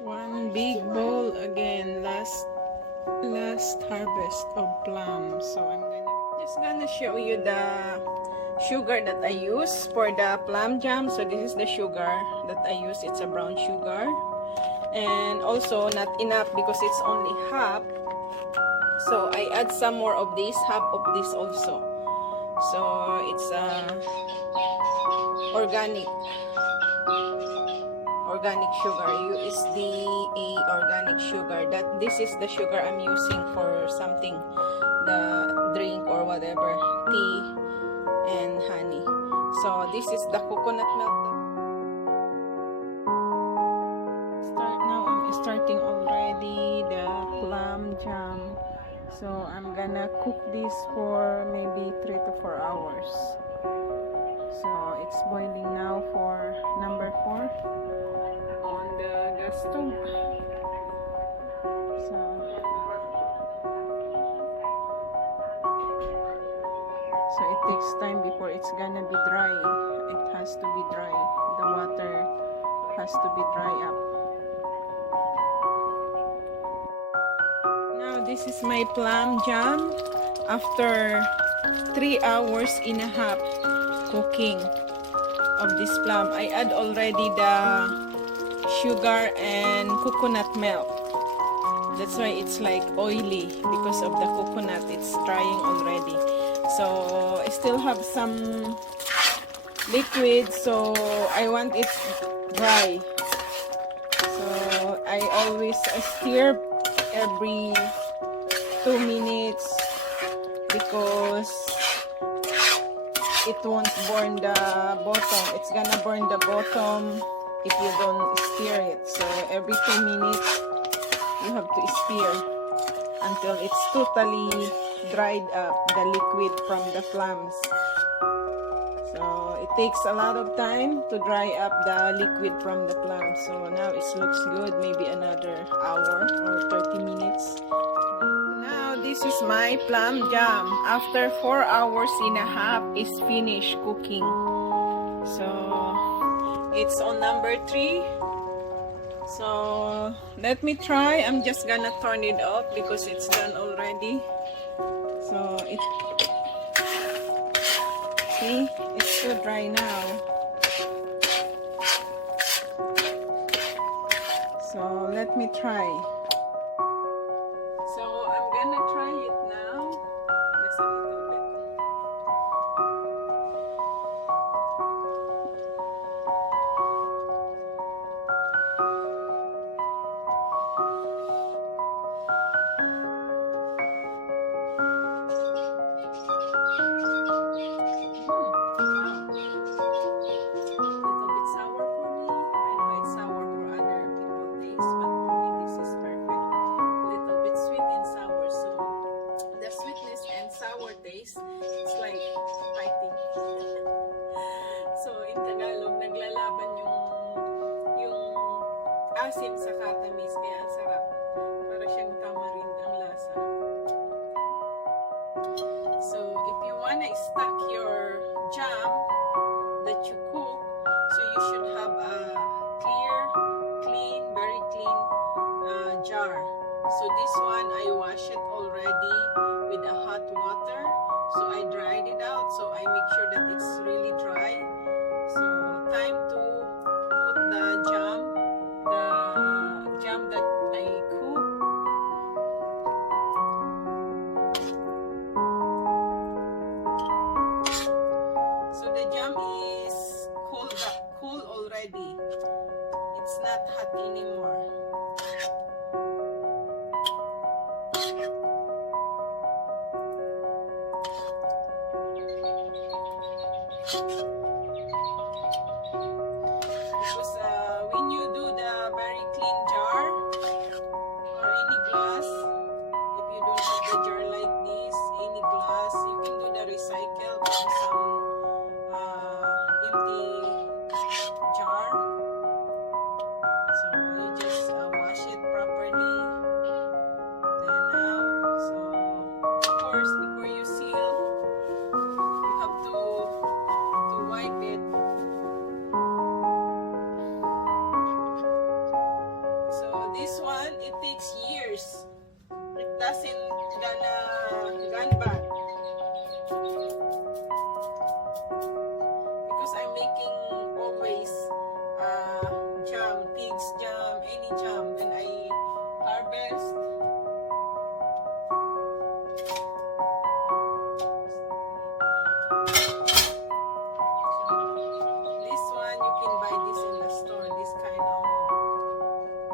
One big bowl again. Last harvest of plums. So I'm just gonna show you the sugar that I use for the plum jam. So this is the sugar that I use. It's a brown sugar, and also not enough because it's only half. So I add some more of this, half of this also. So it's organic sugar, USDA organic sugar. This is the sugar I'm using for something, the drink or whatever, tea and honey. So this is the coconut milk. Now I'm starting already the plum jam. So I'm gonna cook this for maybe 3 to 4 hours. So it's boiling now for number 4 on the gas stove. So it takes time before it's gonna be dry. It has to be dry. The water has to be dry up. Now this is my plum jam after 3 hours and a half cooking of this plum. I add already the sugar and coconut milk. That's why it's like oily, because of the coconut. It's drying already. So I still have some liquid, so I want it dry. So I always stir every 2 minutes because it won't burn the bottom. It's gonna burn the bottom if you don't stir it. So every 2 minutes you have to stir until it's totally dried up, the liquid from the plums. So it takes a lot of time to dry up the liquid from the plums. So now it looks good, maybe another hour or 30 minutes. Now this is my plum jam. After 4 hours and a half is finished cooking. So it's on number 3. So let me try. I'm just gonna turn it off because it's done already. So see, it's so dry now. So let me try. So I'm gonna try it now. Just a little bit. It's like fighting. So in Tagalog, naglalaban yung asim sa katamis, kaya ang sarap. Para siyang tamarind ang lasa. So if you wanna stack your jam that you cook, so you should have a clean, very clean jar. So this one, I wash it already with a hot water. So I dried it out. So I make sure that it's really dry. So time to put the jam that I cook. So the jam is cool already. It's not hot anymore. Because when you do the very clean jar or any glass, if you don't have the jar like this, any glass, you can do the recycle from some empty jar. So you just this one, it takes years. It doesn't gonna bad. Because I'm making always jam, pigs jam, any jam. Then I harvest. This one, you can buy this in the store, this kind of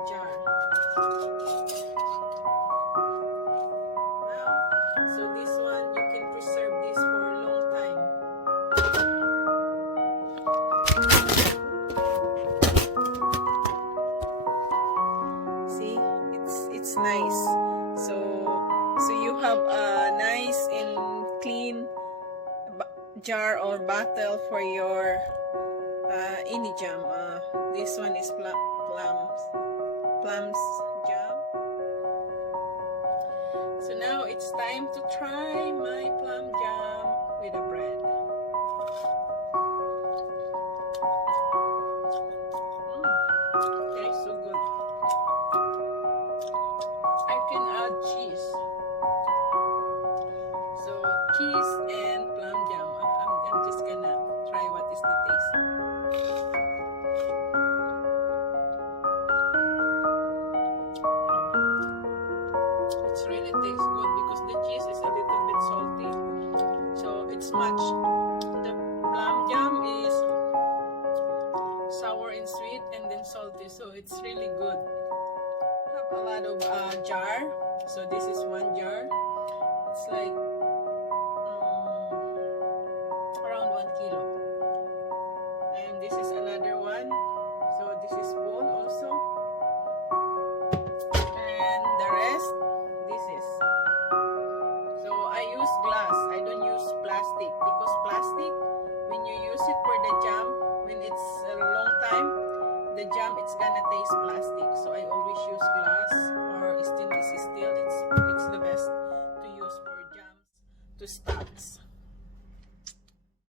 jar. Now, so this one, you can preserve this for a long time. See, it's nice. So you have a nice and clean jar or bottle for your any jam. This one is plums jam. So now it's time to try my plum jam with a bread. Tastes so good. I can add cheese. So cheese and plum jam. I'm just gonna try what is the taste. It's really tastes good because the cheese is a little bit salty. So it's much. The plum jam is sour and sweet and then salty. So it's really good. I have a lot of jar. So this is one jar. It's like around 1 kilo. And this is another one. So this is full also. And the rest, this is. So I use glass. I don't use plastic because plastic, when you use it for the jam, when it's a long time, the jam it's gonna taste plastic. So I always use glass or stainless steel. It's the best to use for jams to stocks.